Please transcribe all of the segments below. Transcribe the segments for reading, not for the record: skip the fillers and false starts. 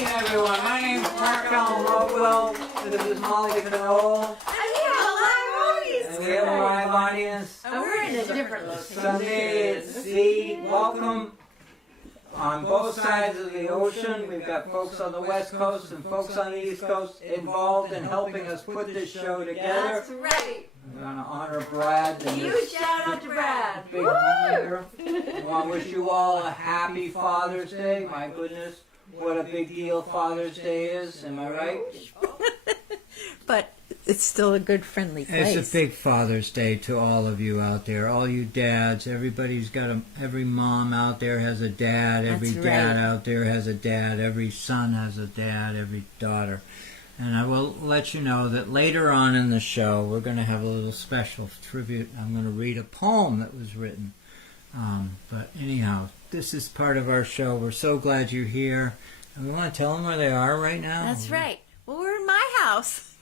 watching, everyone. My name's Lovewell. This is Molly Conole. And we have a live audience. And we have a live audience. And we're in a different location. Sunday at sea. Welcome. On both sides of the ocean, we've got folks on the West Coast and folks on the East Coast involved in helping us put this show together. That's right. We're going to honor Brad. Huge shout out to Brad. Big honor. I want to wish you all a happy Father's Day. My goodness, what a big deal Father's Day is. Am I right? But it's still a good, friendly place. It's a big Father's Day to all of you out there, all you dads. Everybody's got every mom out there has a dad. Every That's dad right. out there has a dad. Every son has a dad. Every daughter. And I will let you know that later on in the show, we're going to have a little special tribute. I'm going to read a poem that was written. But anyhow, this is part of our show. We're so glad you're here. And we want to tell them where they are right now. That's right. Well, we're in my house.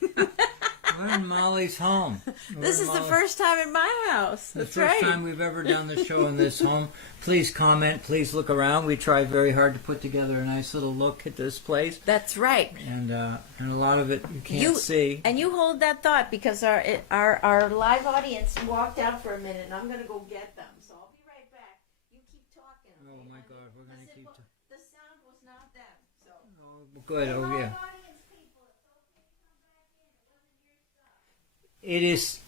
We're in Molly's home. This is the first time in my house. The That's first right. time we've ever done the show in this home. Please comment. Please look around. We tried very hard to put together a nice little look at this place. That's right. And a lot of it you can't see. And you hold that thought because our live audience walked out for a minute, and I'm going to go get them. So I'll be right back. You keep talking. Oh my God, we're going to keep talking. The sound was not them. So. Oh, good. Oh, yeah. Live audience people, it's okay to come back in. It wasn't your stuff. It is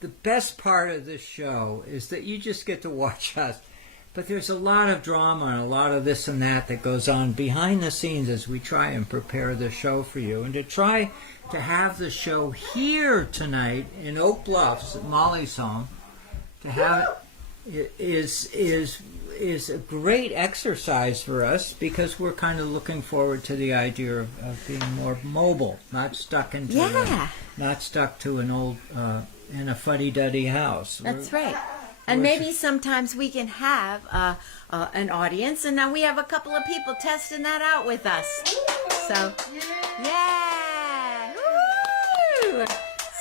the best part of this show is that you just get to watch us. But there's a lot of drama and a lot of this and that goes on behind the scenes as we try and prepare the show for you. And to try to have the show here tonight in Oak Bluffs at Molly's home, to have it is a great exercise for us because we're kind of looking forward to the idea of being more mobile, not stuck into not stuck to an old in a fuddy-duddy house. That's right. And maybe sometimes we can have an audience, and now we have a couple of people testing that out with us. So, yeah! Woo!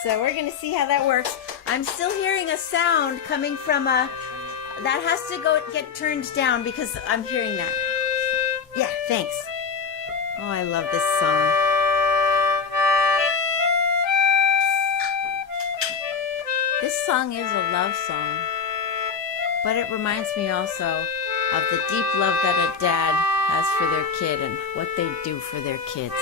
So we're going to see how that works. I'm still hearing a sound coming from that has to get turned down because I'm hearing that. Yeah, thanks. Oh, I love this song. This song is a love song. But it reminds me also of the deep love that a dad has for their kid and what they do for their kids.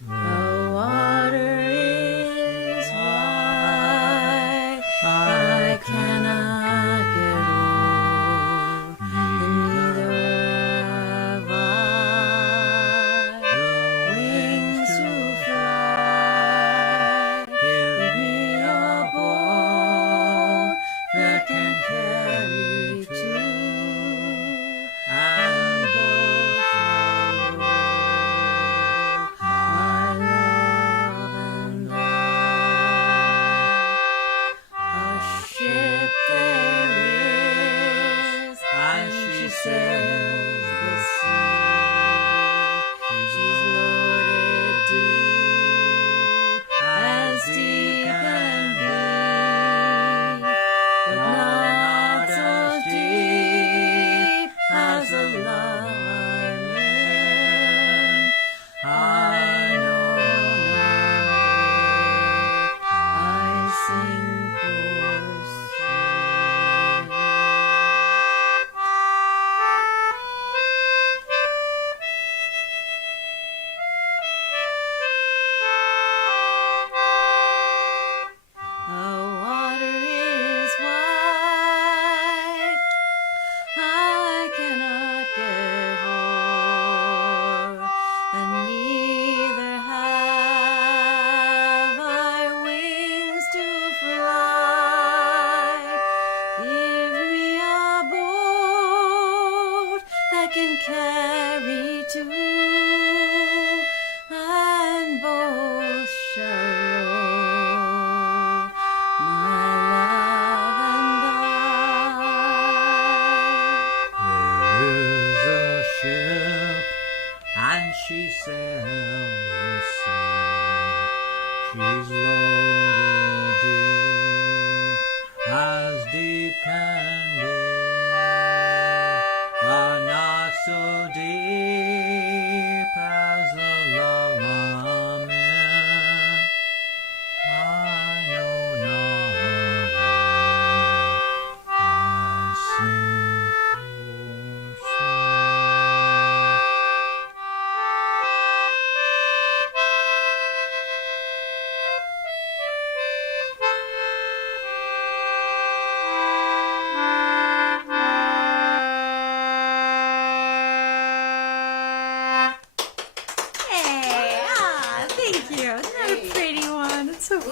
The water is wide, I cannot get over, and neither have I wings to fly. Give me a boat that can carry two, and both shall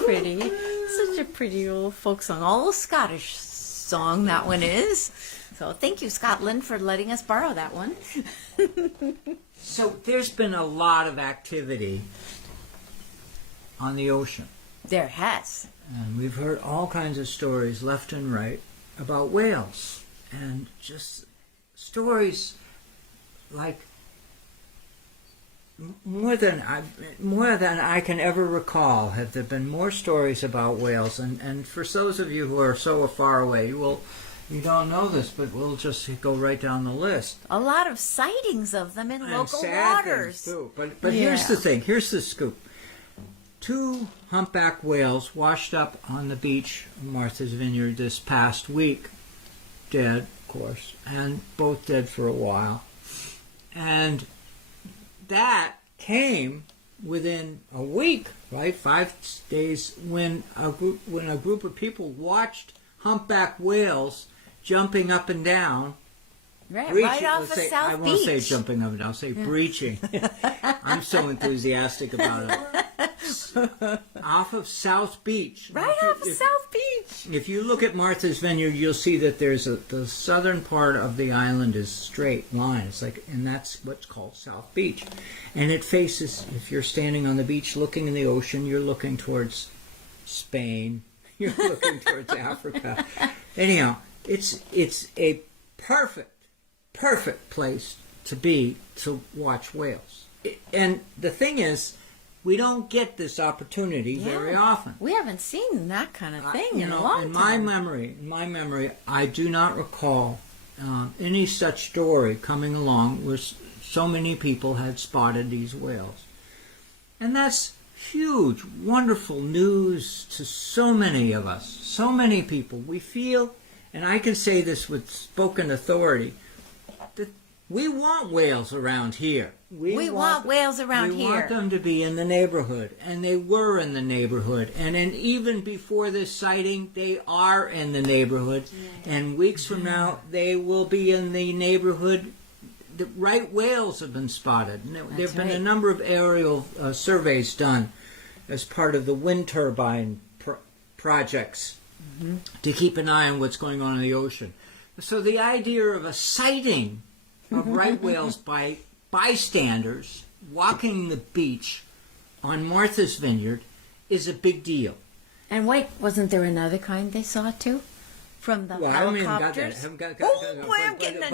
pretty. Such a pretty old folk song. All Scottish song that one is. So thank you, Scotland, for letting us borrow that one. So there's been a lot of activity on the ocean. There has. And we've heard all kinds of stories left and right about whales. And just stories like more than I can ever recall have there been more stories about whales. And for those of you who are so far away, you don't know this, but we'll just go right down the list. A lot of sightings of them in And local sad waters. things, too. But here's the thing. Here's the scoop. 2 humpback whales washed up on the beach of Martha's Vineyard this past week. Dead, of course, and both dead for a while. And that came within a week, right? 5 days, when a group of people watched humpback whales jumping up and down. Right off of South I Beach. won't say jumping up and down, I'll say breaching. I'm so enthusiastic about it. Off of South Beach. Off of South Beach. If you look at Martha's Vineyard, you'll see that there's the southern part of the island is straight line. And that's what's called South Beach. And it faces, if you're standing on the beach looking in the ocean, you're looking towards Spain. You're looking towards Africa. Anyhow, it's a perfect place to be to watch whales. And the thing is, we don't get this opportunity very often. We haven't seen that kind of thing in a long in time. In my memory, I do not recall any such story coming along where so many people had spotted these whales. And that's huge, wonderful news to so many of us, so many people. We feel, and I can say this with spoken authority, that we want whales around here. We want whales around here. We want them to be in the neighborhood, and they were in the neighborhood. And even before this sighting, they are in the neighborhood. And weeks from now, they will be in the neighborhood. The right whales have been spotted. There have been a number of aerial surveys done as part of the wind turbine projects to keep an eye on what's going on in the ocean. So the idea of a sighting of right whales by bystanders walking the beach on Martha's Vineyard is a big deal. And wait, wasn't there another kind they saw too? From the helicopters? I'm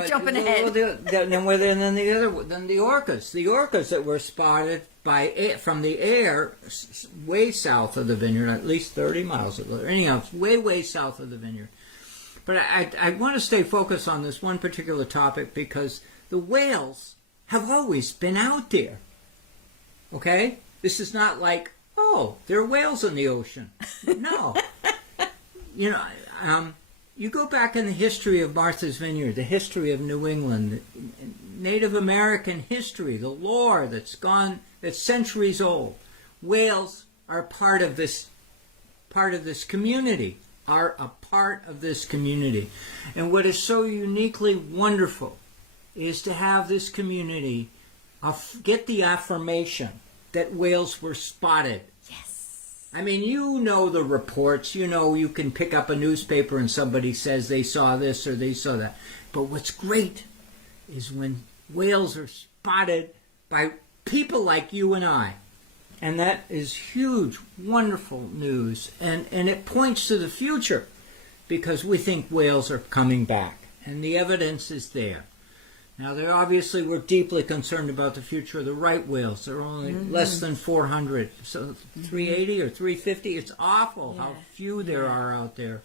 jumping ahead. Then the orcas. The orcas that were spotted from the air way south of the vineyard, at least 30 miles. Anyhow, it's way south of the vineyard. But I want to stay focused on this one particular topic because the whales have always been out there. Okay? This is not like, oh, there are whales in the ocean. No. You go back in the history of Martha's Vineyard, the history of New England, Native American history, the lore that's centuries old. Whales are part of this community, are a part of this community. And what is so uniquely wonderful is to have this community get the affirmation that whales were spotted. I mean, you know the reports. You can pick up a newspaper and somebody says they saw this or they saw that. But what's great is when whales are spotted by people like you and I. And that is huge, wonderful news. And it points to the future because we think whales are coming back. And the evidence is there. Now, we're deeply concerned about the future of the right whales. There are only less than 400. So 380 or 350, it's awful how few there are out there.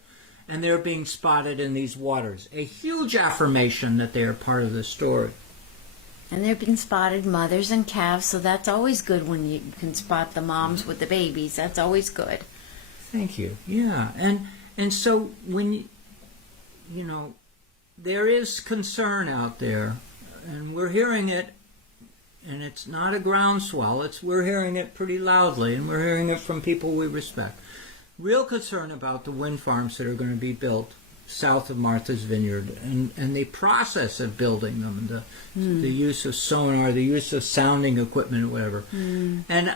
And they're being spotted in these waters. A huge affirmation that they are part of the story. And they're being spotted mothers and calves, so that's always good when you can spot the moms with the babies. That's always good. Thank you. Yeah. And so when, there is concern out there, and we're hearing it, and it's not a groundswell. We're hearing it pretty loudly, and we're hearing it from people we respect. Real concern about the wind farms that are going to be built south of Martha's Vineyard, and the process of building them, the use of sonar, the use of sounding equipment, whatever. And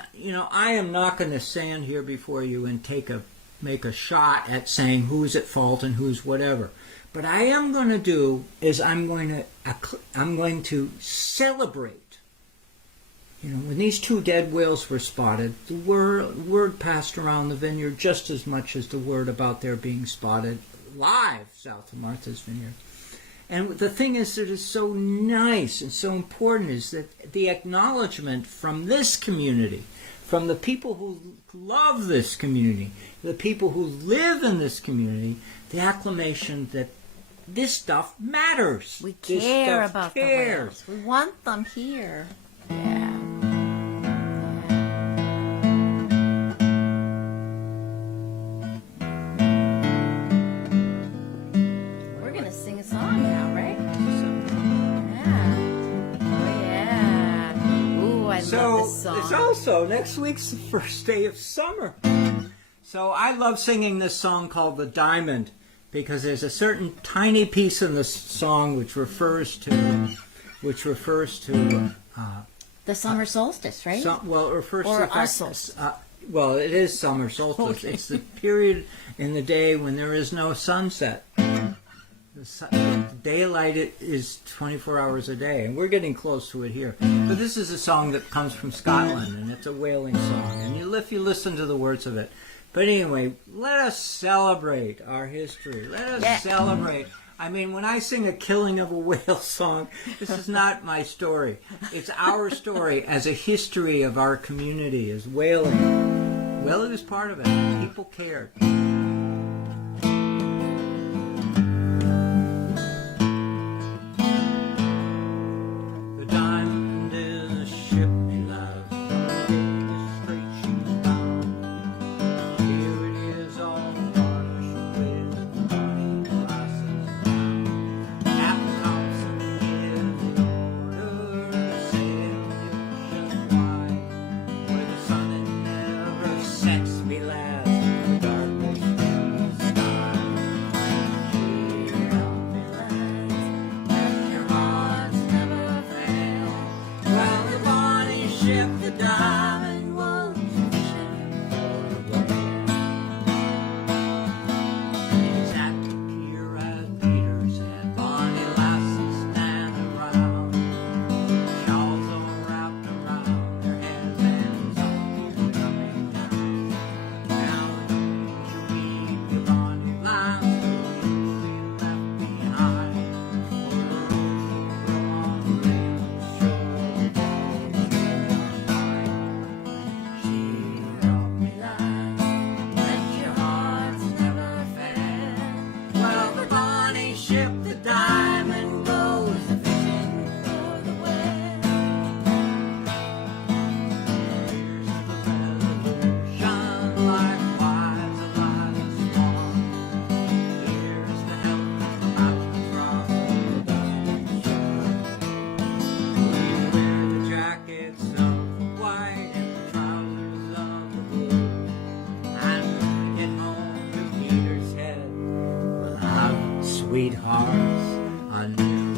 I am not going to stand here before you and make a shot at saying who's at fault and who's whatever. But I am going to do is I'm going to celebrate. When these 2 dead whales were spotted, the word passed around the vineyard just as much as the word about their being spotted live south of Martha's Vineyard. And the thing is that is so nice and so important is that the acknowledgement from this community, from the people who love this community, the people who live in this community, the acclamation that this stuff matters. We care about the whales. We want them here. Yeah. We're going to sing a song now, right? Yeah. Oh, yeah. Ooh, I love this song. It's also, next week's the first day of summer. So I love singing this song called The Diamond, because there's a certain tiny piece in the song which refers to the summer solstice, right? It refers or to the fact, solstice. It is summer solstice. Okay. It's the period in the day when there is no sunset. The daylight is 24 hours a day, and we're getting close to it here. But this is a song that comes from Scotland, and it's a whaling song. And if you listen to the words of it. But anyway, let us celebrate our history. Let us celebrate. I mean, when I sing a killing of a whale song, this is not my story. It's our story as a history of our community, as whaling. Whaling is part of it. People cared. Sweethearts anew.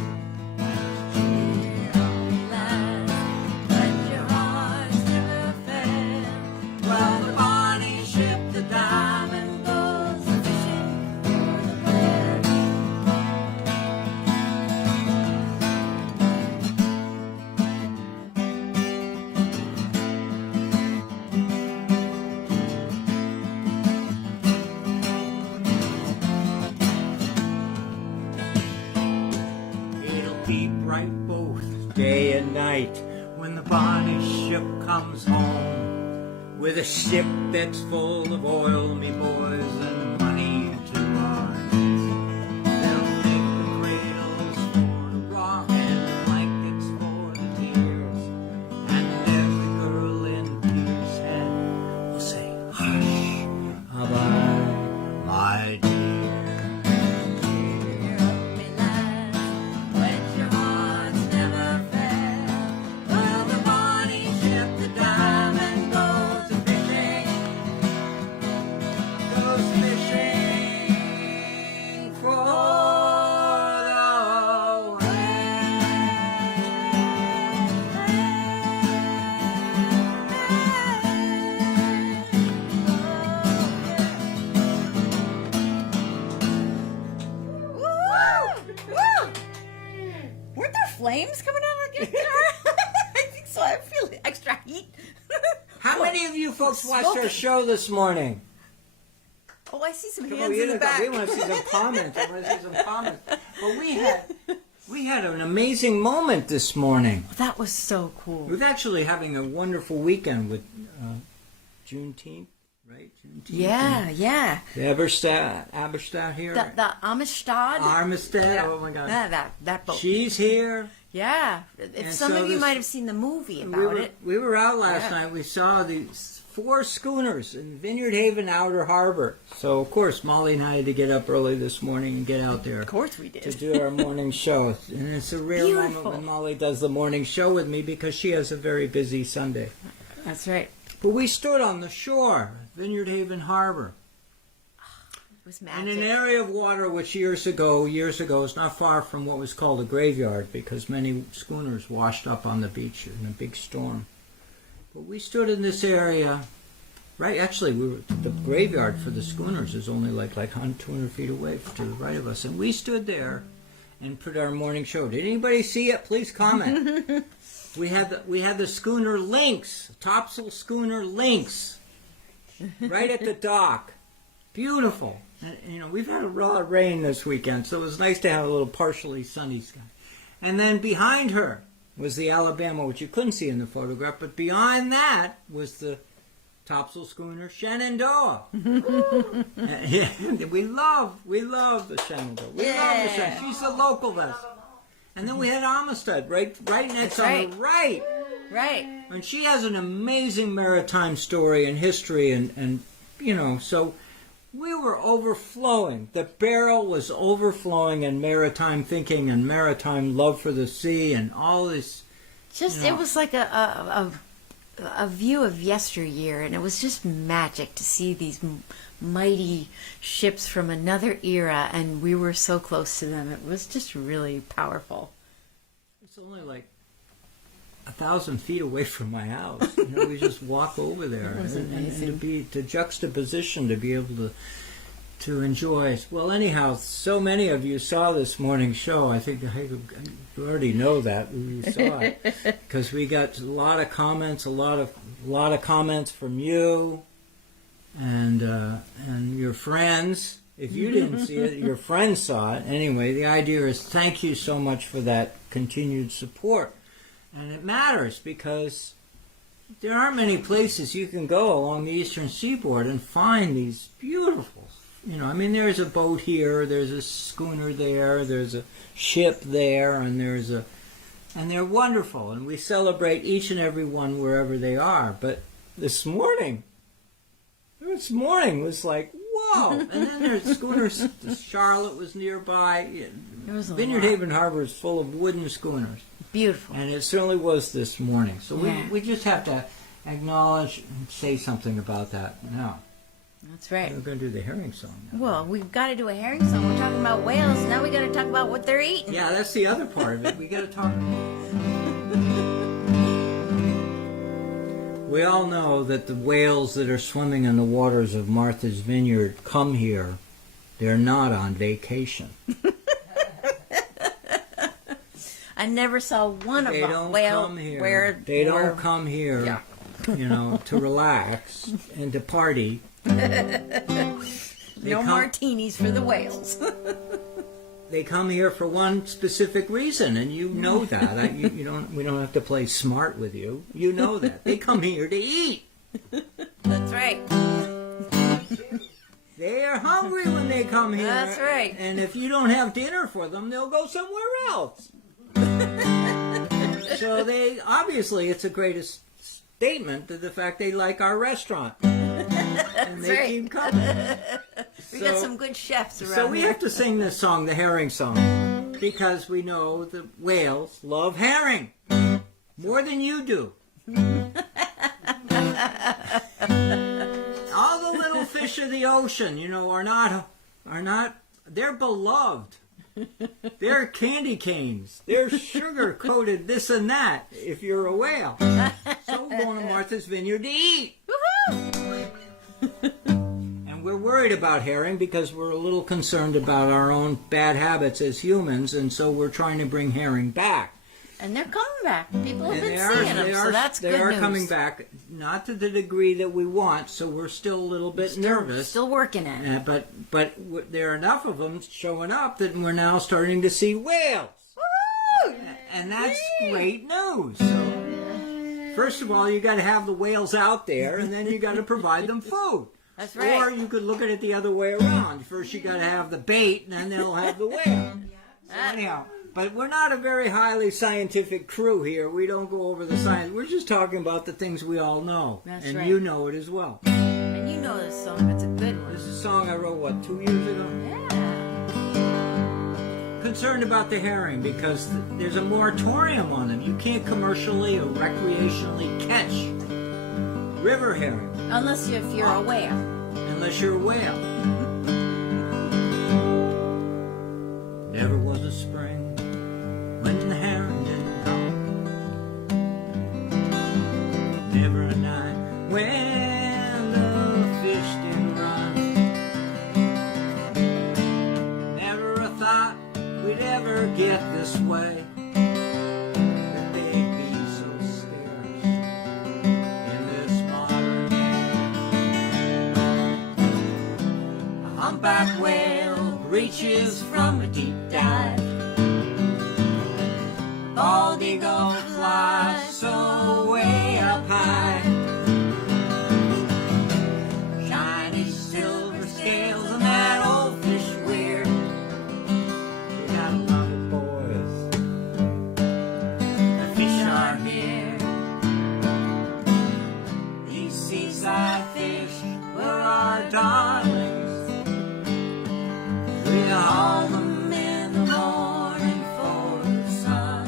Let your hearts never fail. Well, the Bonnie ship, the diamond goes fishing for the whale. Be bright both day and night when the Bonnie ship comes home, with a ship that's full of oil, me boys, and money to our needs. They'll make the cradles for the rock and the blankets for the tears, and every girl in Peter's head will say, hush, abide, my dear. Goes fishing. Woo! Weren't there flames coming out of the guitar? I think so. I feel extra heat. How many of you folks watched our Smoking. show this morning? Oh, I see some Come hands on, in the back. we want to see some comments. I want to see some comments. Well, we had an amazing moment this morning. That was so cool. We're actually having a wonderful weekend with Juneteenth, right? Juneteenth. Yeah. The Aberstadt here. The Amistad. Armistead. Oh my God. That boat. She's here. Yeah. If And some so of you this- might have seen the movie about it. We were out last Yeah. night. We saw these 4 schooners in Vineyard Haven Outer Harbor. So of course Molly and I had to get up early this morning and get out there Of course we to did. do our morning show. And it's a rare moment Beautiful. when Molly does the morning show with me because she has a very busy Sunday. That's right. But we stood on the shore, Vineyard Haven Harbor, It was in magic. an area of water which years ago is not far from what was called a graveyard because many schooners washed up on the beach in a big storm. But we stood in this area, right? Actually, the graveyard for the schooners is only like 200 feet away to the right of us, and we stood there and put our morning show. Did anybody see it? Please comment. We had the schooner Lynx, topsail schooner Lynx, right at the dock. Beautiful. And, we've had a lot of rain this weekend, so it was nice to have a little partially sunny sky. And then behind her was the Alabama, which you couldn't see in the photograph, but behind that was the topsail schooner Shenandoah. Yeah, we love the Shenandoah. We love the Shenandoah. She's a local vessel. And then we had Amistad right next That's on right. the right. Right. And she has an amazing maritime story and history, and so we were overflowing. The barrel was overflowing in maritime thinking and maritime love for the sea and all this. Just it was like a view of yesteryear, and it was just magic to see these mighty ships from another era, and we were so close to them. It was just really powerful. It's only like 1,000 feet away from my house. We just walk over there. It was amazing. And to juxtaposition, to be able to enjoy. Well, anyhow, so many of you saw this morning's show. I think you already know that you saw it because we got a lot of comments, a lot of comments from you and your friends. If you didn't see it, your friends saw it. Anyway, the idea is thank you so much for that continued support. And it matters because there aren't many places you can go along the eastern seaboard and find these beautiful, there's a boat here, there's a schooner there, there's a ship there, and and they're wonderful, and we celebrate each and every one wherever they are. But this morning was like, whoa! And then there's schooners. Charlotte was nearby. There was a Vineyard lot. Haven Harbor is full of wooden schooners. Beautiful. And it certainly was this morning. So Yeah. we just have to acknowledge and say something about that now. That's right. We're going to do the herring song now. Well, we've got to do a herring song. We're talking about whales. Now we got to talk about what they're eating. Yeah, that's the other part of it. We got to talk. We all know that the whales that are swimming in the waters of Martha's Vineyard come here. They're not on vacation. I never saw one of They them. don't Well, come here. where They where- don't come here, Yeah. to relax and to party. No martinis for the whales. They come here for one specific reason, and you know that. We don't have to play smart with you. You know that. They come here to eat. That's right. They are hungry when they come here. That's right. And if you don't have dinner for them, they'll go somewhere else. So obviously it's a great statement to the fact they like our restaurant. And they right. keep coming. We got some good chefs around So we here. have to sing this song, the herring song, because we know the whales love herring more than you do. All the little fish of the ocean, are not. They're beloved. They're candy canes. They're sugar coated this and that. If you're a whale, so we're going to Martha's Vineyard to eat. Woohoo! And we're worried about herring because we're a little concerned about our own bad habits as humans, and so we're trying to bring herring back. And they're coming back. People have been They are- seeing them, they so are- that's good They are news. coming back, not to the degree that we want, so we're still a little bit nervous. Still working at it. But there are enough of them showing up that we're now starting to see whales. Woo! And that's great news. So, first of all, you got to have the whales out there, and then you got to provide them food. That's right. Or you could look at it the other way around. First, you got to have the bait, and then they'll have the whale. So anyhow, but we're not a very highly scientific crew here. We don't go over the science. We're just talking about the things we all know, That's and right. you know it as well. And you know this song. It's a good one. This is a song I wrote 2 years ago. Yeah. Concerned about the herring because there's a moratorium on them. You can't commercially or recreationally catch river herring If you're a whale. unless you're a whale. Never was a spring when the herring didn't come. Never a night when the fish didn't run. Never a thought we'd ever get this way. That they'd be so scarce in this modern age. A humpback whale reaches from a deep dive. Bald eagle flies so way up high. Shiny silver scales and that old fish weird. You gotta love it, boys. The fish are here. These seaside fish were our darlings. We haul them in the morning for the sun.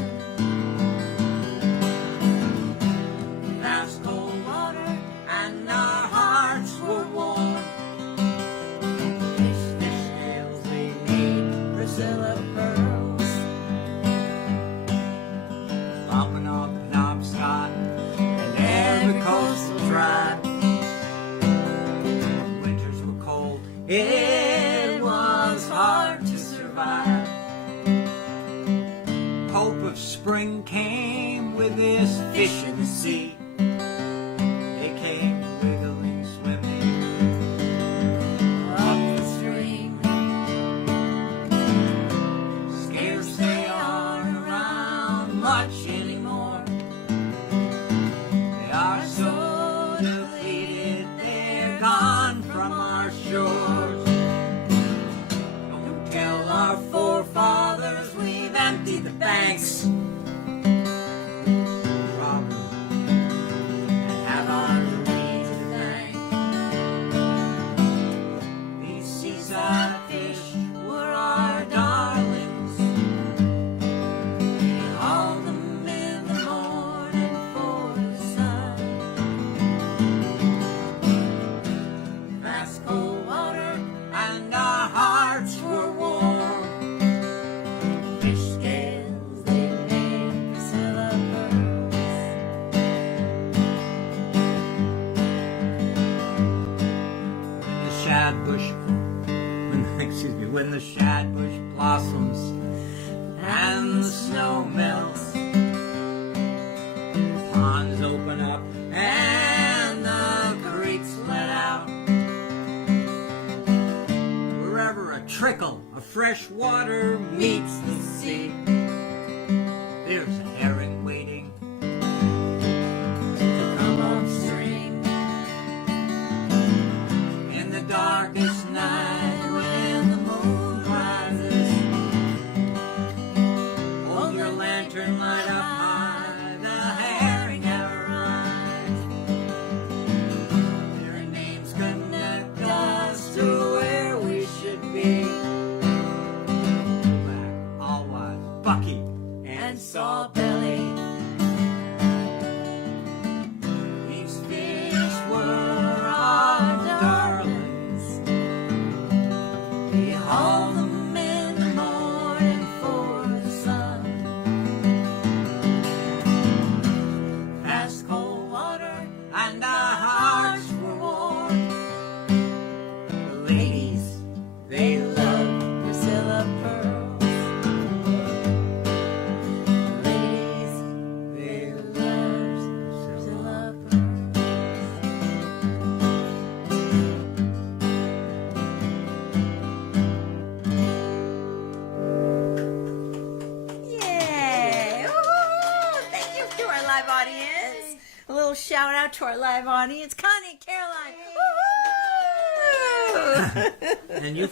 That's cold water and our hearts were warm. Fish scales we made Priscilla pearls. Bumping up Penobscot and every coastal tribe. Winters were cold. It was hard to survive. Hope of spring came with this fish in the sea. They came wiggling, swimming up the stream. Scarce they aren't around much anymore. They are so depleted, they're gone from our shores. Don't tell our forefathers we've emptied the banks. Robbers and have our Louise to thank. These seaside fish were our darlings. We hauled them in the morning for the sun. That's cold water and our hearts were warm. Fish scales they made Priscilla pearls. When the shad bush, when the shad bush blossoms and the snow melts, ponds open up and the creeks let out. Wherever a trickle of fresh water meets the sea, there's a herring waiting to come upstream. In the darkest night when the moon rises, hold your lantern light up high, the herring have arrived. Their names connect us to where we should be. Black, all wise, Bucky, and Sawbelly. These fish were our darlings. We hauled them in the morning for the sun. Past cold water and our hearts were warm. The little shout out to our live audience, Connie, Caroline. Woo! And you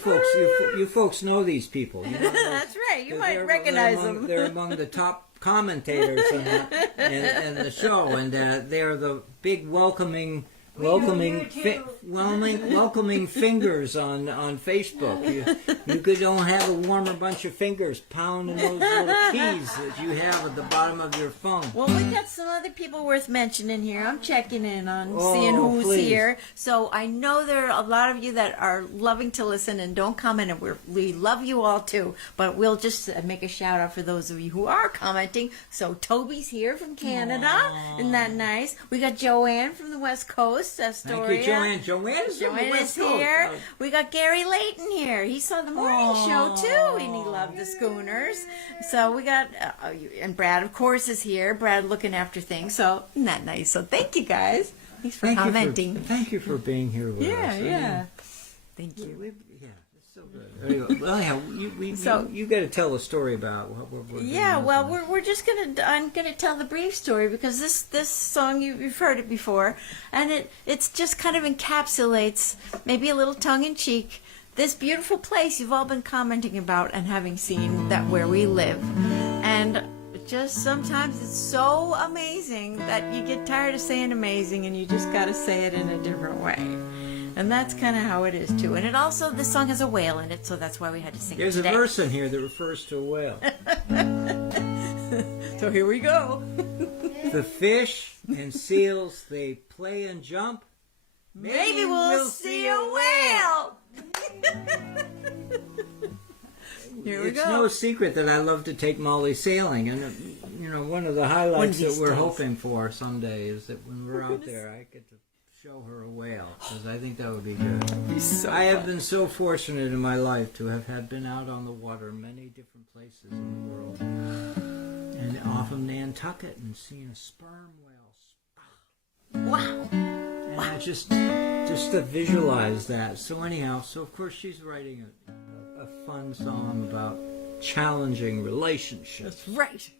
folks know these people. You know, That's right. You might recognize them. They're among the top commentators in the show, and they're the big welcoming fingers on Facebook. You don't have a warmer bunch of fingers pounding those little keys that you have at the bottom of your phone. Well, we got some other people worth mentioning here. I'm checking in on seeing who's please. here. So I know there are a lot of you that are loving to listen and don't comment, and we love you all too. But we'll just make a shout out for those of you who are commenting. So Toby's here from Canada. Isn't that nice? We got Joanne from the West Coast. Astoria. Thank you, Joanne. Joanne is here. We got Gary Layton here. He saw the morning show too, and he loved the schooners. So we got, and Brad, of course, is here. Brad looking after things. So isn't that nice? So thank you guys. Thanks for commenting. Thank you for being here with us. Yeah. Thank you. It's so good. Well, yeah, you got to tell a story about what we're doing. Yeah, well, we're just I'm gonna tell the brief story because this song you've heard it before, and it's just kind of encapsulates, maybe a little tongue in cheek, this beautiful place you've all been commenting about and having seen that where we live, and just sometimes it's so amazing that you get tired of saying amazing and you just got to say it in a different way. And that's kind of how it is too. And this song has a whale in it, so that's why we had to sing There's it today. a verse in here that refers to a whale. So here we go. The fish and seals, they play and jump. Maybe we'll see a whale. Here we It's go. no secret that I love to take Molly sailing, and one of the highlights that we're hoping for someday is that when we're out there, I get to show her a whale, because I think that would be good. I have been so fortunate in my life to have been out on the water many different places in the world, and off of Nantucket and seeing a sperm whale. Wow. And I just to visualize that. So anyhow, of course she's writing a fun song about challenging relationships. That's right.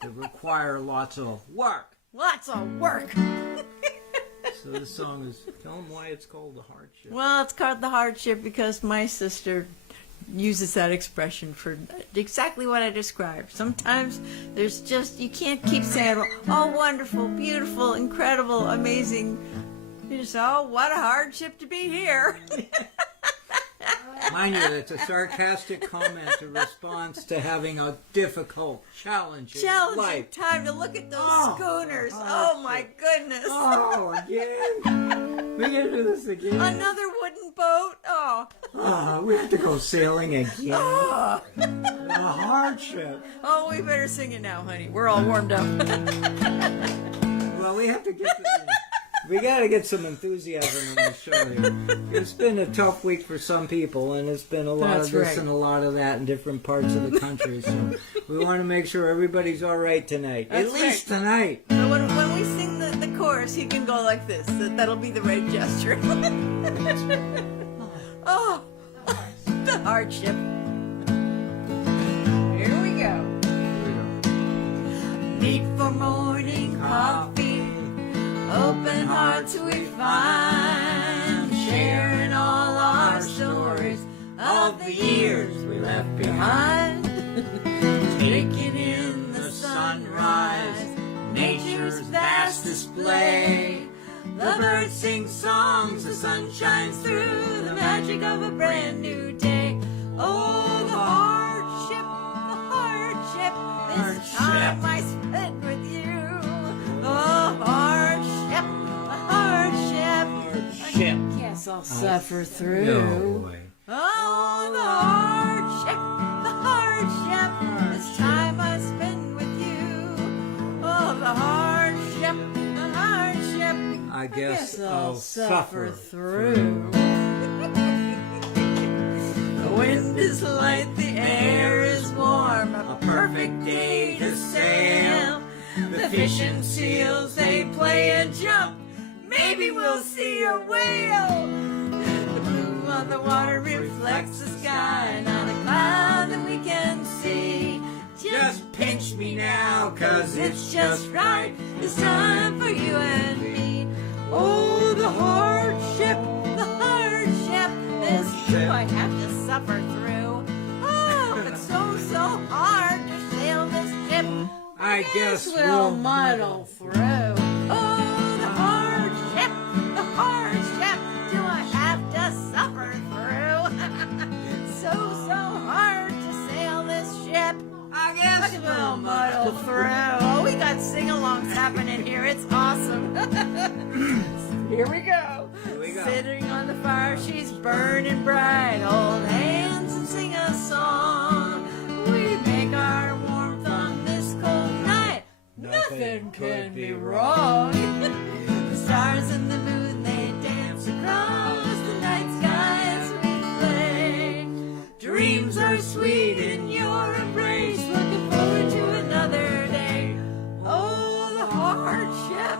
That require lots of work. Lots of work. So this song is, tell them why it's called The Hardship. Well, it's called The Hardship because my sister uses that expression for exactly what I described. Sometimes there's just, you can't keep saying, oh, wonderful, beautiful, incredible, amazing. You just say, oh, what a hardship to be here. Mind you, that's a sarcastic comment, a response to having a difficult, challenging life. Time to look at those schooners. Oh, my goodness. Oh, again? We gotta do this again. Another wooden boat. Oh. We have to go sailing again. Oh. The hardship. Oh, we better sing it now, honey. We're all warmed up. Well, we have to get we got to get some enthusiasm in the show here. It's been a tough week for some people, and it's been a lot of this and a lot of that in different parts of the country. So we want to make sure everybody's all right tonight. That's At least right. tonight. So when we sing the chorus, he can go like this. That'll be the right gesture. Oh, the hardship. Here we go. Meet for morning coffee. Open hearts we find, sharing all our stories of the years we left behind. Taking in the sunrise, nature's vast display. The birds sing songs, the sun shines through, the magic of a brand new day. Oh, the hardship, this time I spent with you. Oh, hardship, the hardship. I guess I'll suffer through. No way. Oh, the hardship, this time I spend with you. Oh, the hardship, I guess I'll suffer through. The wind is light, the air is warm, a perfect day to sail. The fish and seals, they play and jump. Maybe we'll see a whale. The blue of the water reflects the sky, not a cloud that we can see. Just pinch me now now, 'cause it's just right. It's time for you and me. Oh, the hardship, this do I have to suffer through. Oh, it's so hard to sail this ship. I guess we'll muddle through. Oh, the hardship, do I have to suffer through? so hard to sail this ship. I guess We'll muddle through. Oh, we got sing-alongs happening here. It's awesome. Here we go. Sitting on the fire, she's burning bright. Hold hands and sing a song. We make our warmth on this cold night. Nothing can be wrong. The stars and the moon, they dance across the night sky as we play. Dreams are sweet in your embrace. Looking forward to another day. Oh, the hardship.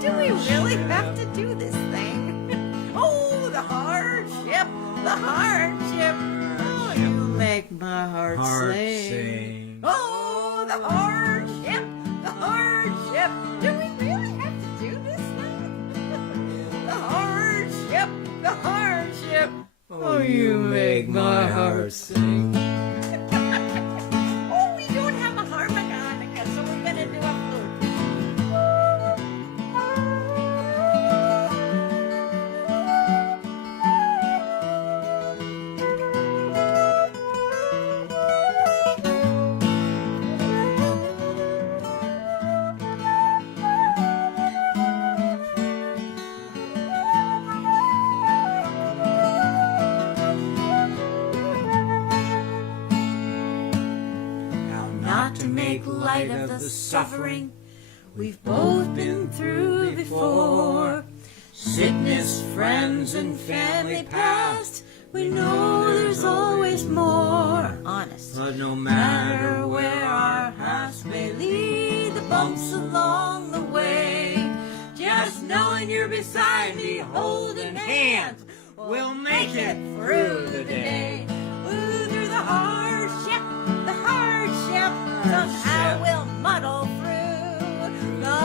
Do we really have to do this thing? Oh, the hardship. Oh, you make my heart sing. Oh, the hardship. Do we really have to do this thing? The hardship. Oh, you make my heart sing. Oh, we don't have a harmonica, so we're gonna do a flute. Light of the suffering we've both been through before. Sickness, friends, and family past. We know there's always more. Honest. But no matter where our paths may lead, the bumps along the way. Just knowing you're beside me, holding hands, we'll make it through the day. Ooh, through the hardship. Somehow we'll muddle through the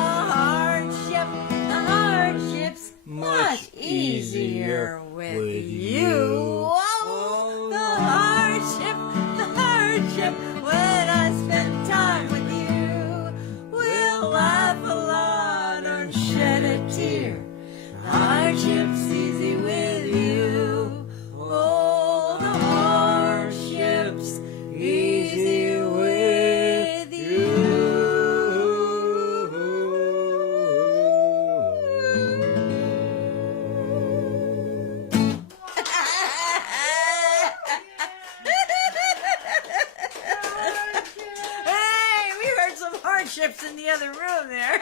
hardships much easier with you. Oh, the hardship, when I spend time with you. We'll laugh a lot or shed a tear. Hardship's easy with you. Oh, the hardship's easy with in the other room there.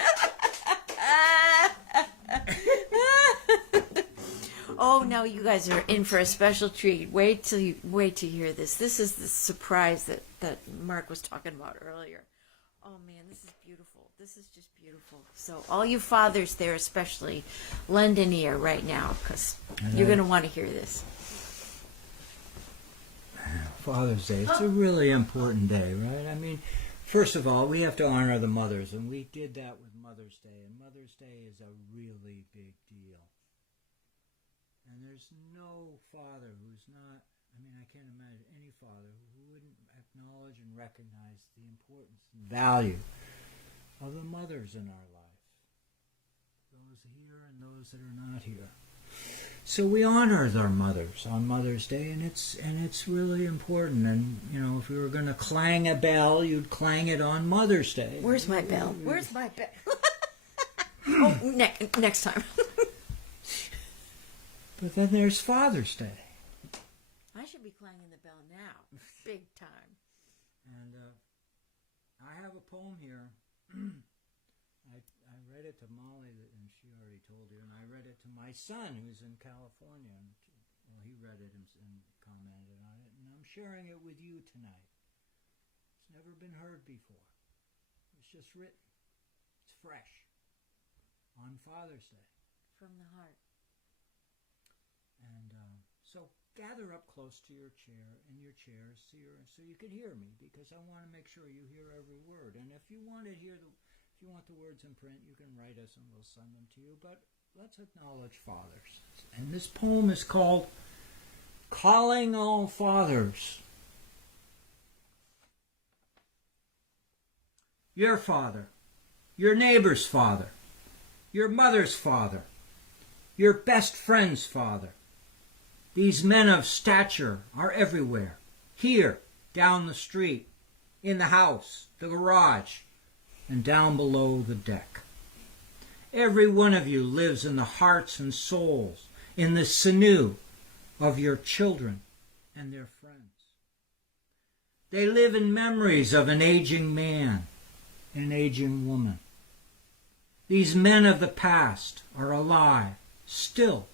Oh, now you guys are in for a special treat. Wait till you hear this. This is the surprise that Mark was talking about earlier. Oh man, this is beautiful. This is just beautiful. So all you fathers there especially, lend an ear right now, because you're going to want to hear this. Father's Day. It's a really important day, right? I mean, first of all, we have to honor the mothers, and we did that with Mother's Day, and Mother's Day is a really big deal. And there's no father who's not, I mean, I can't imagine any father who wouldn't acknowledge and recognize the importance and value of the mothers in our life, those here and those that are not here. So we honor our mothers on Mother's Day, and it's really important. And you know, if we were going to clang a bell, you'd clang it on Mother's Day. Where's my bell? Oh, next time. But then there's Father's Day. I should be clanging the bell now, big time. And I have a poem here. I read it to Molly, and she already told you, and I read it to my son, who's in California, and well, he read it and commented on it, and I'm sharing it with you tonight. It's never been heard before. It's just written. It's fresh. On Father's Day. From the heart. And so gather up close to your chairs, so you can hear me, because I want to make sure you hear every word. And if you want the words in print, you can write us and we'll send them to you. But let's acknowledge fathers. And this poem is called Calling All Fathers. Your father, your neighbor's father, your mother's father, your best friend's father. These men of stature are everywhere. Here, down the street, in the house, the garage, and down below the deck. Every one of you lives in the hearts and souls, in the sinew of your children and their friends. They live in memories of an aging man, an aging woman. These men of the past are alive, still,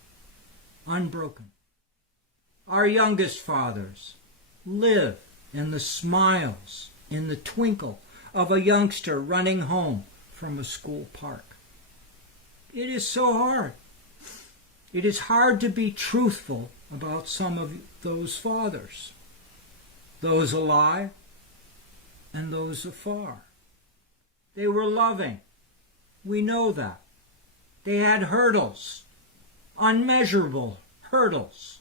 unbroken. Our youngest fathers live in the smiles, in the twinkle of a youngster running home from a school park. It is so hard. It is hard to be truthful about some of those fathers, those alive and those afar. They were loving. We know that. They had hurdles, unmeasurable hurdles.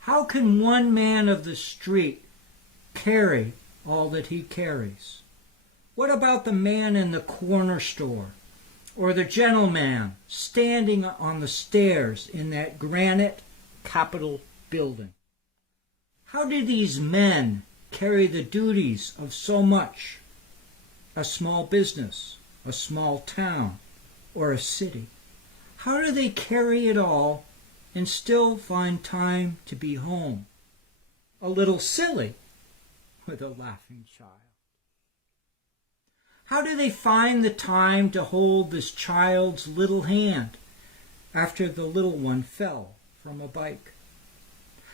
How can one man of the street carry all that he carries? What about the man in the corner store, or the gentleman standing on the stairs in that granite Capitol building? How do these men carry the duties of so much? A small business, a small town, or a city. How do they carry it all and still find time to be home? A little silly with a laughing child. How do they find the time to hold this child's little hand after the little one fell from a bike?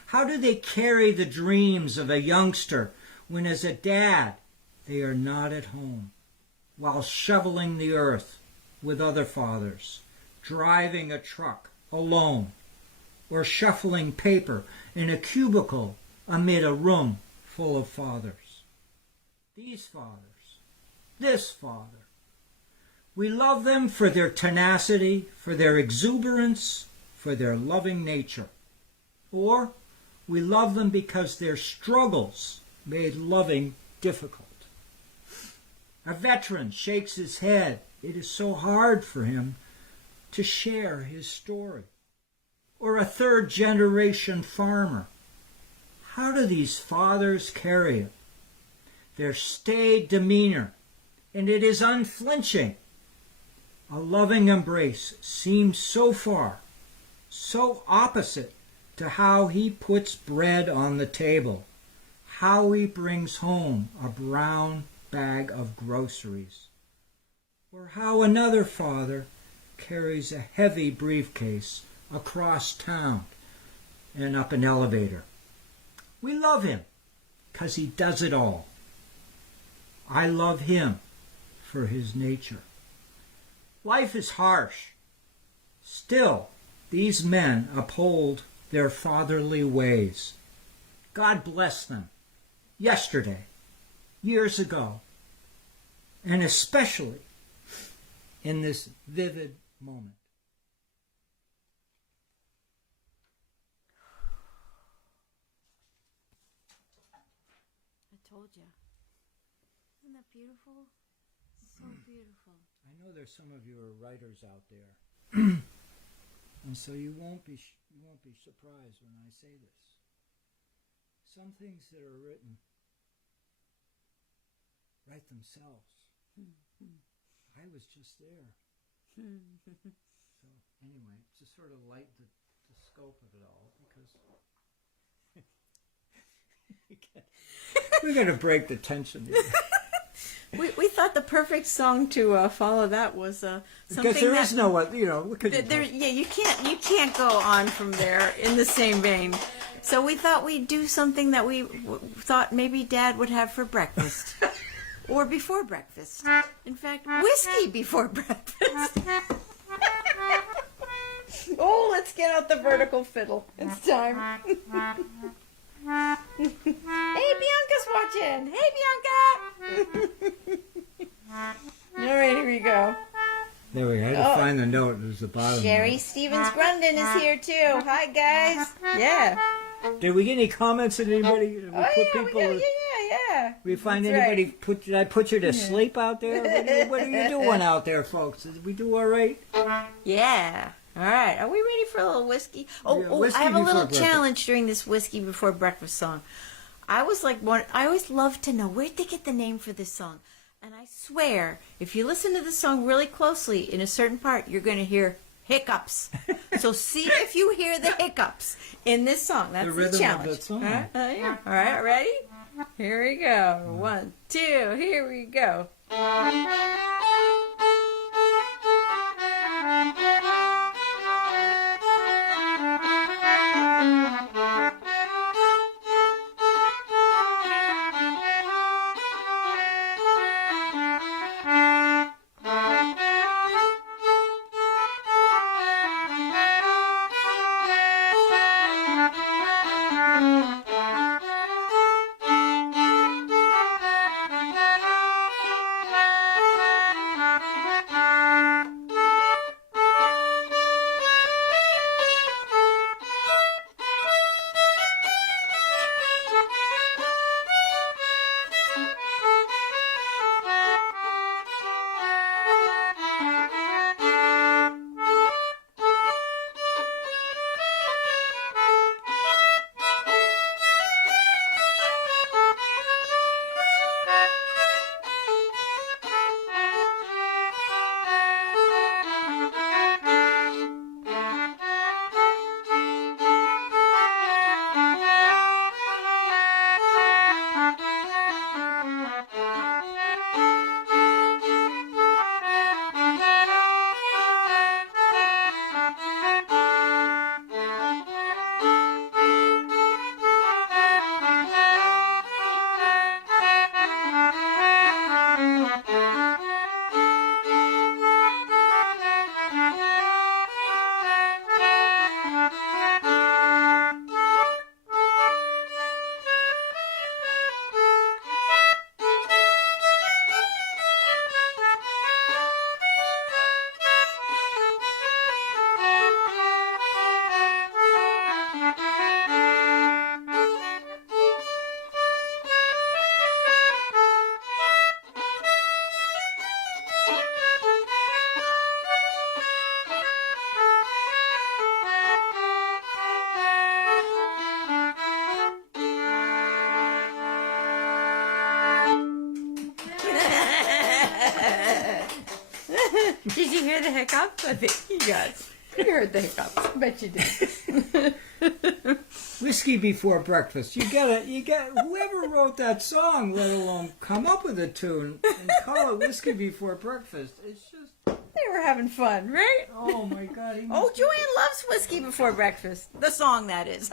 How do they carry the dreams of a youngster when as a dad they are not at home, while shoveling the earth with other fathers, driving a truck alone, or shuffling paper in a cubicle amid a room full of fathers? These fathers, this father, we love them for their tenacity, for their exuberance, for their loving nature. Or we love them because their struggles made loving difficult. A veteran shakes his head. It is so hard for him to share his story. Or a third-generation farmer. How do these fathers carry it? Their staid demeanor, and it is unflinching. A loving embrace seems so far, so opposite to how he puts bread on the table, how he brings home a brown bag of groceries, or how another father carries a heavy briefcase across town and up an elevator. We love him because he does it all. I love him for his nature. Life is harsh. Still, these men uphold their fatherly ways. God bless them. Yesterday, years ago, and especially in this vivid moment. I told you. Isn't that beautiful? So beautiful. I know there's some of you are writers out there, and so you won't be surprised when I say this. Some things that are written write themselves. I was just there. So anyway, to sort of light the scope of it all, because we're going to break the tension here. We thought the perfect song to follow that was something because there is no one, look at you can't go on from there in the same vein. So we thought we'd do something that we thought maybe Dad would have for breakfast. Or before breakfast. In fact, whiskey before breakfast. Oh, let's get out the vertical fiddle. It's time. Hey, Bianca's watching. Hey, Bianca. All right, here we go. There we go. I had to find the note. It was the bottom. Sherry Stevens Grundon is here too. Hi, guys. Yeah. Did we get any comments on anybody? Did we Oh, put yeah, people? yeah. We find That's anybody? Did I put you to sleep out there? What are you doing out there, folks? Did we do all right? Yeah. All right. Are we ready for a little whiskey? Yeah, whiskey I have a before little breakfast. challenge during this whiskey before breakfast song. I always love to know where'd they get the name for this song. And I swear, if you listen to the song really closely, in a certain part, you're going to hear hiccups. So see if you hear the hiccups in this song. That's the rhythm challenge. of that song. Yeah. All right, ready? Here we go. 1, 2, here we go. Did you hear the hiccups? I think you guys. You heard the hiccups. I bet you did. Whiskey before breakfast. You got whoever wrote that song, let alone come up with a tune and call it whiskey before breakfast. It's just. They were having fun, right? Oh my God. Oh, Joanne loves whiskey before breakfast. The song, that is.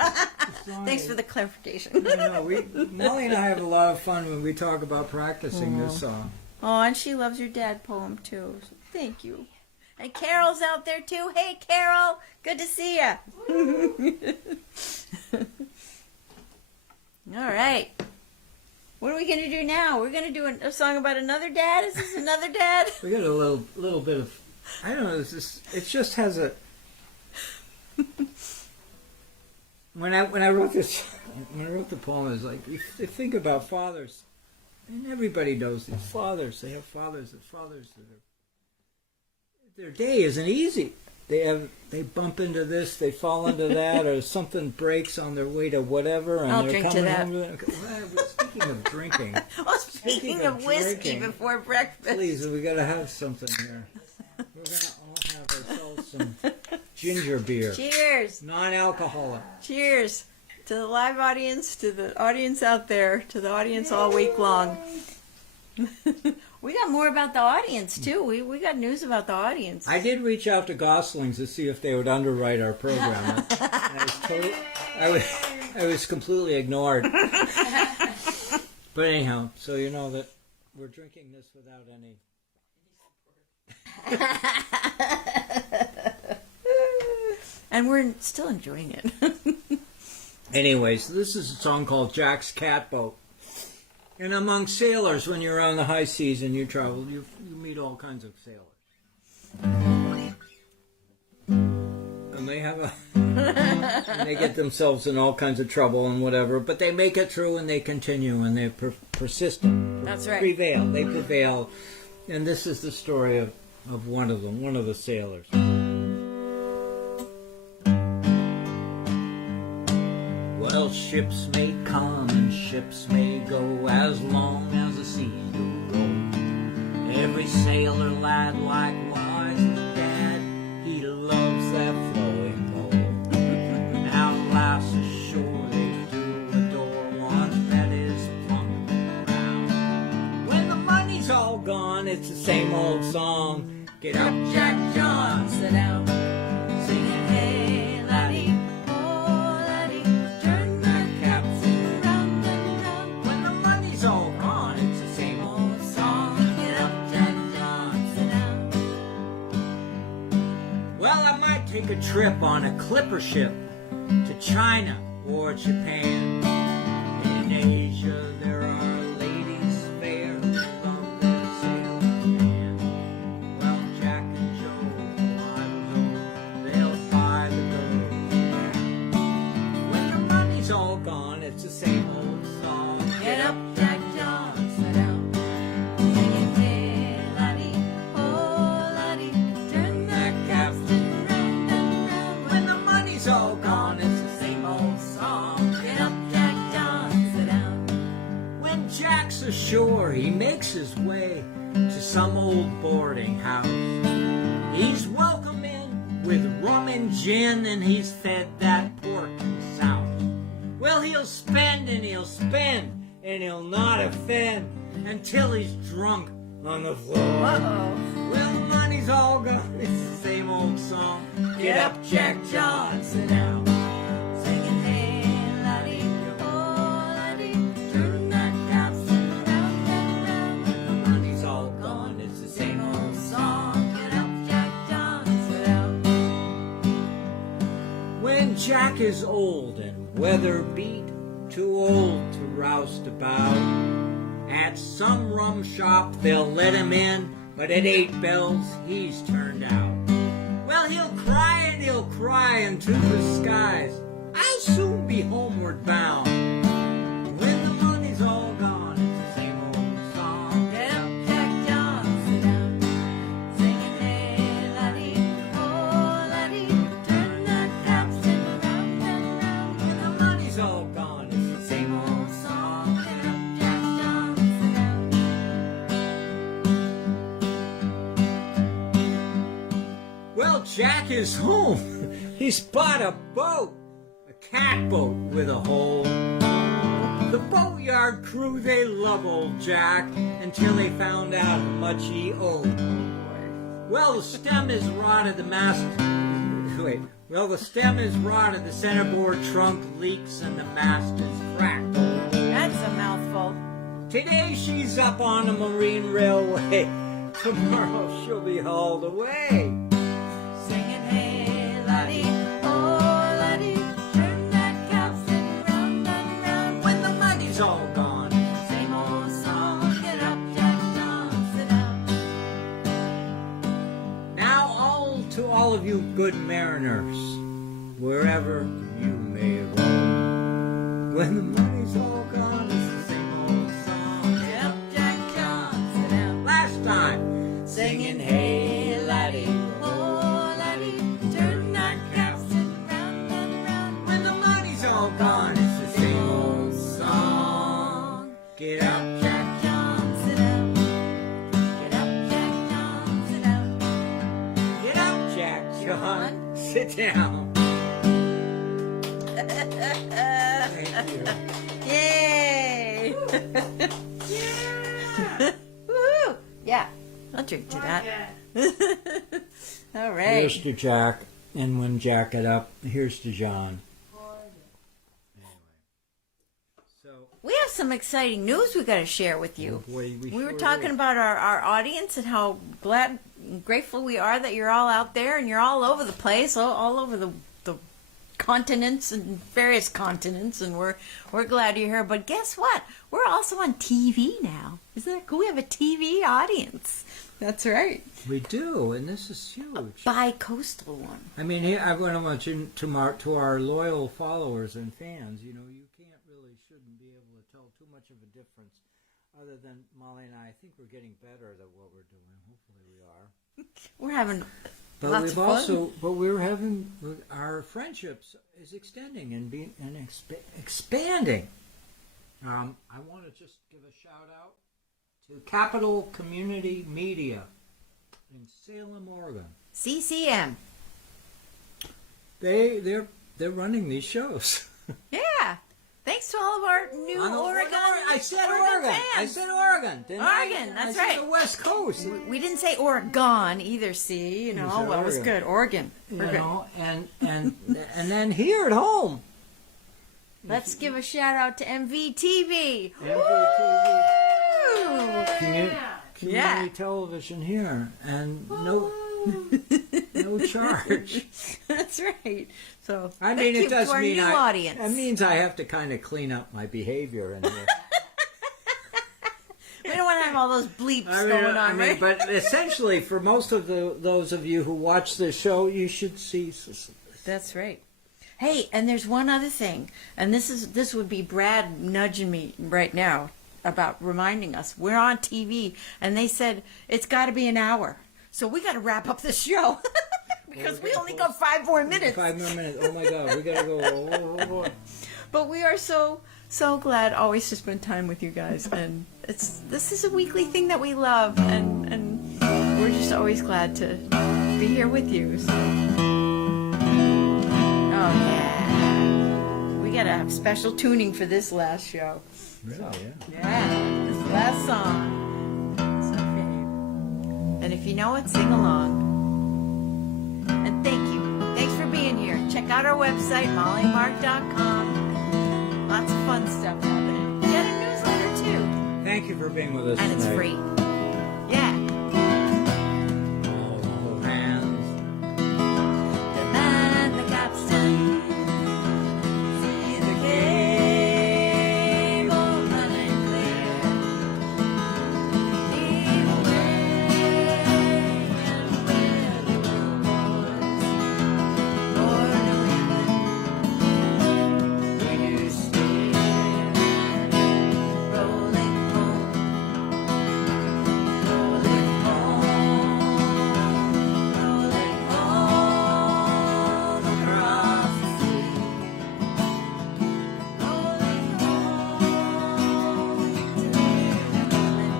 Thanks for the clarification. No, Molly and I have a lot of fun when we talk about practicing this song. Oh, and she loves your dad poem too. So thank you. And Carol's out there too. Hey, Carol. Good to see ya. All right. What are we going to do now? We're going to do a song about another dad? Is this another dad? We got a little bit of, I don't know, it just has a, when I wrote this, when I wrote the poem, it's like, you think about fathers, and everybody knows these fathers, they have fathers that their day isn't easy. They bump into this, they fall into that, or something breaks on their way to whatever, and I'll they're drink coming to that. home. Speaking of drinking, Oh, speaking of whiskey drinking, before breakfast. please, we got to have something here. We're gonna all have ourselves some ginger beer, Cheers. non-alcoholic. Cheers to the live audience, to the audience out there, to the audience all week long. We got more about the audience too. We got news about the audience. I did reach out to Goslings to see if they would underwrite our program. I was completely ignored. But anyhow, so you know that we're drinking this without any. and we're still enjoying it. Anyways, this is a song called Jack's Catboat. And among sailors, when you're on the high seas and you travel, you meet all kinds of sailors. And they have and they get themselves in all kinds of trouble and whatever, but they make it through and they continue and they're persistent. That's right. They prevail. And this is the story of one of them, one of the sailors. Well, ships may come and ships may go as long as the seas do roll. Every sailor lad likewise his dad, he loves that flowing pole. Now lass ashore they do adore one that is plump around. When the money's all gone, it's the same old song. Get up, Jack John, sit down. Singing, hey, laddie, oh, laddie, turn that captain round and round. When the money's all gone, it's the same old song. Get up, Jack John, sit down. Well, I might take a trip on a clipper ship to China or Japan. In Asia, there are ladies fair who love their sailorman. Well, Jack and Joe, I know they'll buy the girls again. When the money's all gone, it's the same old song. Get up, Jack John, sit down. Singing, hey, laddie, oh, laddie, turn that capstan round and round. When the money's all gone, it's the same old song. Get up, Jack John, sit down. When Jack's ashore, he makes his way to some old boarding house. He's welcome in with rum and gin, and he's fed that pork and souse. Well, he'll spend and he'll spend, and he'll not offend until he's drunk on the floor. Uh-oh. Well, the money's all gone, it's the same old song. Get up, Jack John, sit down. Singing, hey, laddie, oh, laddie, turn that capstan round and round. When the money's all gone, it's the same old song. Get up, Jack John, sit down. When Jack is old and weather beat, too old to roust about, at some rum shop they'll let him in, but at 8 bells he's turned out. Well, he'll cry into the skies, I'll soon be homeward bound. When the money's all gone, it's the same old song. Get up, Jack John, sit down. Singing, hey, laddie, oh, laddie, turn that capstan round and round. When the money's all gone, it's the same old song. Get up, Jack John, sit down. Well, Jack is home. He's bought a boat, a catboat with a hole. The boatyard crew, they love old Jack until they found out how much he owed. Well, the stem is rotted, the mast... Wait. Well, the stem is rotted, the centerboard trunk leaks, and the mast is cracked. That's a mouthful. Today she's up on the marine railway. Tomorrow she'll be hauled away. Singing, hey, laddie, oh, laddie, turn that capstan round and round. When the money's all gone, Same old song, get up, Jack John, sit down. now all of you good mariners, wherever you may roam, when the money's all gone, it's the same old song. Get up, Jack John, sit down. Last time, Singing, hey, laddie, oh, laddie, turn that capstan round and round. when the money's all gone, it's the same old song. Get up, Jack John, sit down. Get up, Jack John, sit down. get up, Jack John, sit down. Thank you. Yay! Woo! Yeah, I'll drink to that. All right. Here's to Jack, and when Jack it up, here's to John. So, We have some exciting news we got to share with you. boy, We sure were talking do. about our audience and how glad and grateful we are that you're all out there and you're all over the place, all over the continents and various continents, and we're glad you're here. But guess what? We're also on TV now. Isn't that cool? We have a TV audience. That's right. We do, and this is huge. Bi-coastal one. I mean, here, I want to mention to our loyal followers and fans, you shouldn't be able to tell too much of a difference. Other than Molly and I think we're getting better at what we're doing. Hopefully we are. We're having But lots we've of also, but we're having, our friendships is extending and expanding. I want to just give a shout out to Capital Community Media in Salem, Oregon. CCM. They're running these shows. Yeah. Thanks to all of our new Oregon. I said Oregon. fans. I said Oregon. Didn't I? Oregon, that's I right. said the West Coast. We didn't say Oregon either. See, said well, it was Oregon. good. Oregon. You We're good. know, and then here at home. Let's give a shout out to MVTV. MVTV. Woo! Community television here, and no charge. That's right. So I thank mean, you it does to our mean new audience. That means I have to kind of clean up my behavior in here. We don't want to have all those bleeps going on, right? But essentially, for most of those of you who watch this show, you should see. That's right. Hey, and there's one other thing, and this would be Brad nudging me right now about reminding us we're on TV, and they said it's got to be an hour, so we got to wrap up the show because we only got 5 more minutes. 5 more minutes. Oh my God, we gotta go. Oh boy. But we are so glad always to spend time with you guys, and this is a weekly thing that we love, and we're just always glad to be here with you. So. Oh yeah, we gotta have special tuning for this last show. Really? Yeah, this last song. It's our fave. And if you know it, sing along. And thank you. Thanks for being here. Check out our website, mollymark.com. Lots of fun stuff happening. Get a newsletter too. Thank you for being with us And it's tonight. free. Yeah. All hands. Demand the capstan. See the cable running clear. Leave away and where the boys for New England. We do steer, rolling home, rolling home across the sea, rolling home to New England,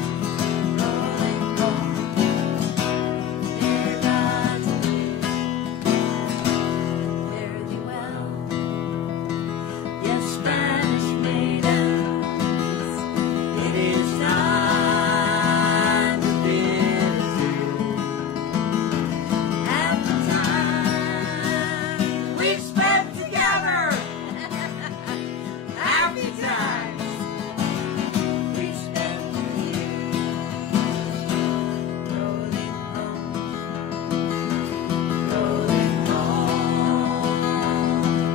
rolling home near God's will. Fare thee well, yes, Spanish maidens, it is time to bid adieu. And the time we've spent together, happy times we've spent with you, rolling home, rolling home,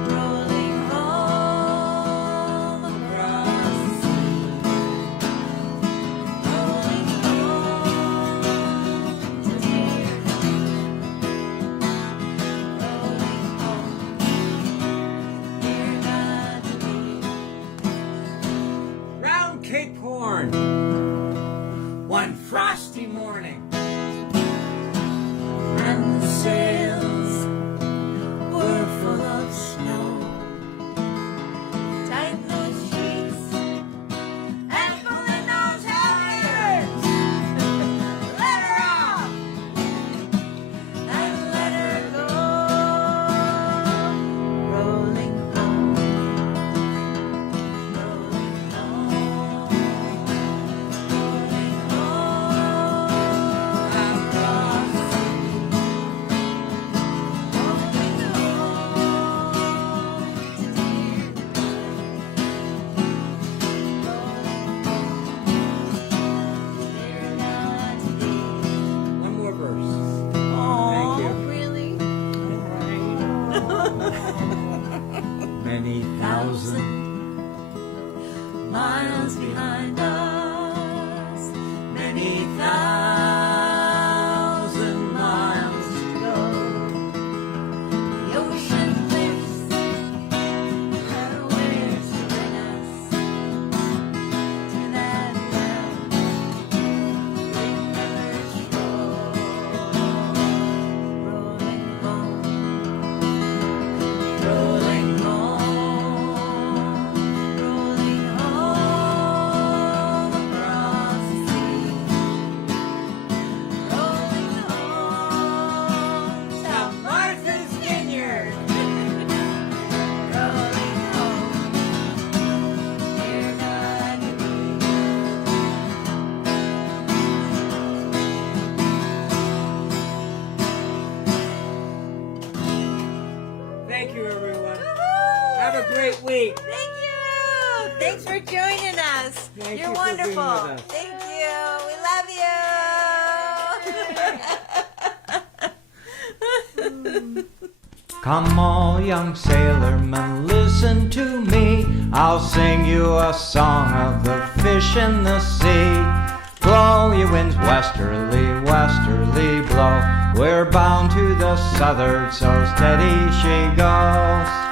rolling home across the sea, rolling home to New England, rolling home near God's will. Round Cape Horn. One frosty morning. And the sails were full of snow. Tighten those sheets and pull in those halyards. Let her off and let her go. Rolling home, rolling home, rolling home Thanks for joining us. Thank You're you for being wonderful. with us. Thank you. We love you. Come all young sailormen, listen to me. I'll sing you a song of the fish in the sea. Blow, ye winds, westerly, westerly blow. We're bound to the southward, so steady she goes.